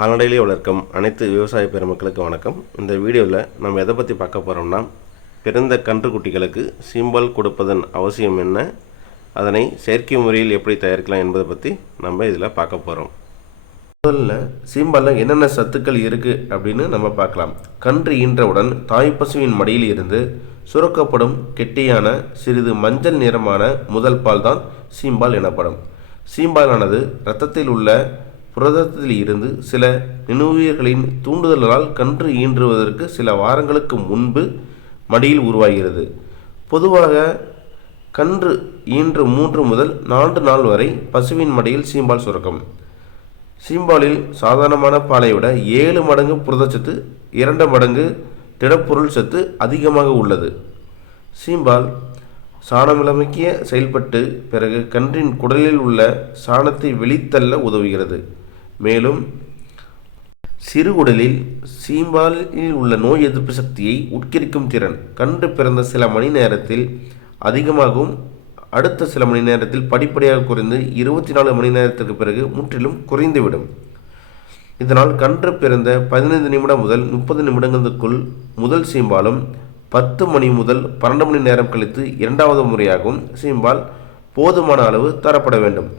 கால்நடையிலே வளர்க்கும் அனைத்து விவசாய பெருமக்களுக்கு வணக்கம். இந்த வீடியோவில் நம்ம எதை பற்றி பார்க்க போகிறோம்னா, பிறந்த கன்றுக்குட்டிகளுக்கு சீம்பால் கொடுப்பதன் அவசியம் என்ன, அதனை செயற்கை முறையில் எப்படி தயாரிக்கலாம் என்பதை பற்றி நம்ம இதில் பார்க்க போகிறோம். முதல்ல சீம்பாலில் என்னென்ன சத்துக்கள் இருக்குது அப்படின்னு நம்ம பார்க்கலாம். கன்று ஈன்றவுடன் தாய் பசுவின் மடியில் இருந்து சுரக்கப்படும் கெட்டியான சிறிது மஞ்சள் நிறமான முதல் பால் தான் சீம்பால் எனப்படும். சீம்பாலானது இரத்தத்தில் உள்ள புரதத்தில் இருந்து சில நிணுவியர்களின் தூண்டுதலால் கன்று ஈன்றுவதற்கு சில வாரங்களுக்கு முன்பு மடியில் உருவாகிறது. பொதுவாக கன்று ஈன்று 3 முதல் 4 நாள் வரை பசுவின் மடியில் சீம்பால் சுரக்கும். சீம்பாலில் சாதாரணமான பாலை விட 7 மடங்கு புரதச்சத்து, 2 மடங்கு திடப்பொருள் சத்து அதிகமாக உள்ளது. சீம்பால் சாணமிளமைக்க செயல்பட்டு பிறகு கன்றின் குடலில் உள்ள சாணத்தை வெளித்தள்ள உதவுகிறது. மேலும் சிறுகுடலில் சீம்பாலில் உள்ள நோய் எதிர்ப்பு சக்தியை உட்கரிக்கும் திறன் கன்று பிறந்த சில மணி நேரத்தில் அதிகமாகவும் அடுத்த சில மணி நேரத்தில் படிப்படியாக குறைந்து 24 மணி நேரத்திற்கு பிறகு முற்றிலும் குறைந்துவிடும். இதனால் கன்று பிறந்த 15 நிமிடம் முதல் 30 நிமிடங்களுக்குள் முதல் சீம்பாலும் 10 மணி முதல் 12 மணி நேரம் கழித்து இரண்டாவது முறையாகவும் சீம்பால் போதுமான அளவு தரப்பட வேண்டும்.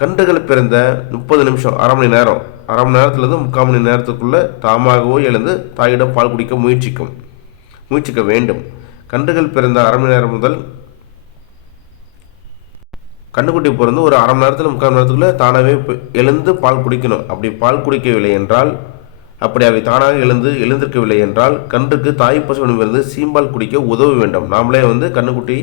கன்றுகள் பிறந்த 30 நிமிஷம், அரை மணி நேரத்திலிருந்து 3/4 மணி நேரத்துக்குள்ளே தாமாகவோ எழுந்து தாயிடம் பால் குடிக்க முயற்சிக்க வேண்டும். கன்றுகள் பிறந்த அரை மணி நேரம் முதல் கன்றுக்குட்டி பிறந்து ஒரு அரை மணி நேரத்தில் 3/4 மணி நேரத்துக்குள்ளே தானாகவே எழுந்து பால் குடிக்கணும். அப்படி பால் குடிக்கவில்லை என்றால், அப்படி அவை தானாக எழுந்திருக்கவில்லை என்றால் கன்றுக்கு தாய் பசுவிடமிருந்து சீம்பால் குடிக்க உதவ வேண்டும். நாமளே கன்றுக்குட்டி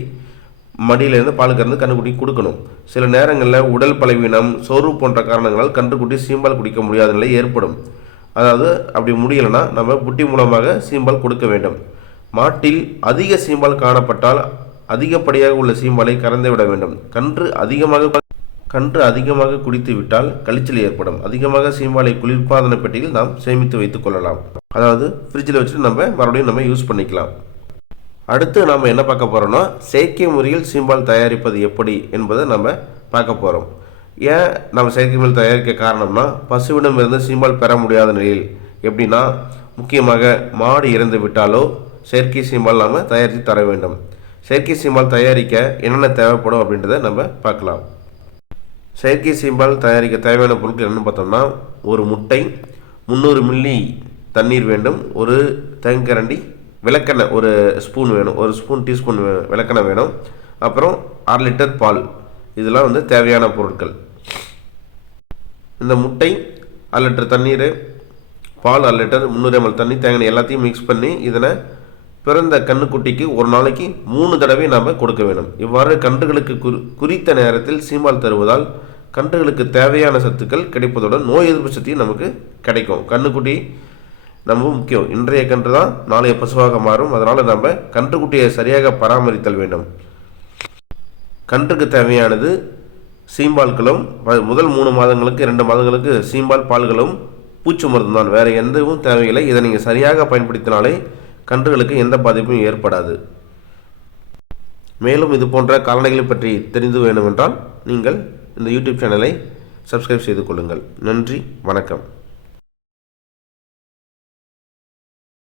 மடியிலேருந்து பால் கறந்து கன்றுக்குட்டி கொடுக்கணும். சில நேரங்களில் உடல் பலவீனம், சோர்வு போன்ற காரணங்களால் கன்றுக்குட்டி சீம்பால் குடிக்க முடியாத நிலை ஏற்படும். அதாவது அப்படி முடியலைன்னா நம்ம புட்டி மூலமாக சீம்பால் கொடுக்க வேண்டும். மாட்டில் அதிக சீம்பால் காணப்பட்டால் அதிகப்படியாக உள்ள சீம்பாலை கறந்து விட வேண்டும். கன்று அதிகமாக குடித்து விட்டால் கழிச்சல் ஏற்படும். அதிகமாக சீம்பாலை குளிர்பாதன பெட்டியில் நாம் சேமித்து வைத்துக் கொள்ளலாம். அதாவது ஃப்ரிட்ஜில் வச்சுட்டு நம்ம மறுபடியும் யூஸ் பண்ணிக்கலாம். அடுத்து நாம் என்ன பார்க்க போகிறோம்னா, செயற்கை முறையில் சீம்பால் தயாரிப்பது எப்படி என்பதை நம்ம பார்க்க போகிறோம். ஏன் நம்ம செயற்கை முறையில் தயாரிக்க காரணம்னா, பசுவிடமிருந்து சீம்பால் பெற முடியாத நிலையில், எப்படின்னா முக்கியமாக மாடு இறந்து விட்டாலோ செயற்கை சீம்பால் நாம் தயாரித்து தர வேண்டும். செயற்கை சீம்பால் தயாரிக்க என்னென்ன தேவைப்படும் அப்படின்றத நம்ம பார்க்கலாம். செயற்கை சீம்பால் தயாரிக்க தேவையான பொருட்கள் என்னென்னு பார்த்தோம்னா, ஒரு முட்டை, 300 மில்லி தண்ணீர் வேண்டும், ஒரு தேங்கரண்டி விளக்கெண்ணெய், ஒரு ஸ்பூன் வேணும், ஒரு டீஸ்பூன் விளக்கெண்ணெய் வேணும், அப்புறம் 1/2 லிட்டர் பால். இதெல்லாம் தேவையான பொருட்கள். இந்த முட்டை, 1/2 லிட்டர் தண்ணீர், பால் 1/2 லிட்டர், 300 ml தண்ணி, தேங்காய் எல்லாத்தையும் மிக்ஸ் பண்ணி இதனை பிறந்த கன்றுக்குட்டிக்கு ஒரு நாளைக்கு 3 தடவை நாம் கொடுக்க வேண்டும். இவ்வாறு கன்றுகளுக்கு குறித்த நேரத்தில் சீம்பால் தருவதால் கன்றுகளுக்கு தேவையான சத்துக்கள் கிடைப்பதுடன் நோய் எதிர்ப்பு சக்தியும் நமக்கு கிடைக்கும். கன்றுக்குட்டி நம்ம முக்கியம். இன்றைய கன்று தான் நாளைய பசுவாக மாறும். அதனால் நம்ம கன்றுக்குட்டியை சரியாக பராமரித்தல் வேண்டும். கன்றுக்கு தேவையானது சீம்பால்களும், முதல் 3 மாதங்களுக்கு 2 மாதங்களுக்கு சீம்பால் பால்களும் பூச்சி மருந்து தான், வேறு எந்தவும் தேவையில்லை. இதை நீங்கள் சரியாக பயன்படுத்தினாலே கன்றுகளுக்கு எந்த பாதிப்பும் ஏற்படாது. மேலும் இது போன்ற கால்நடைகளை பற்றி தெரிந்து வேண்டுமென்றால் நீங்கள் இந்த யூடியூப் சேனலை சப்ஸ்கிரைப் செய்து கொள்ளுங்கள். நன்றி, வணக்கம்.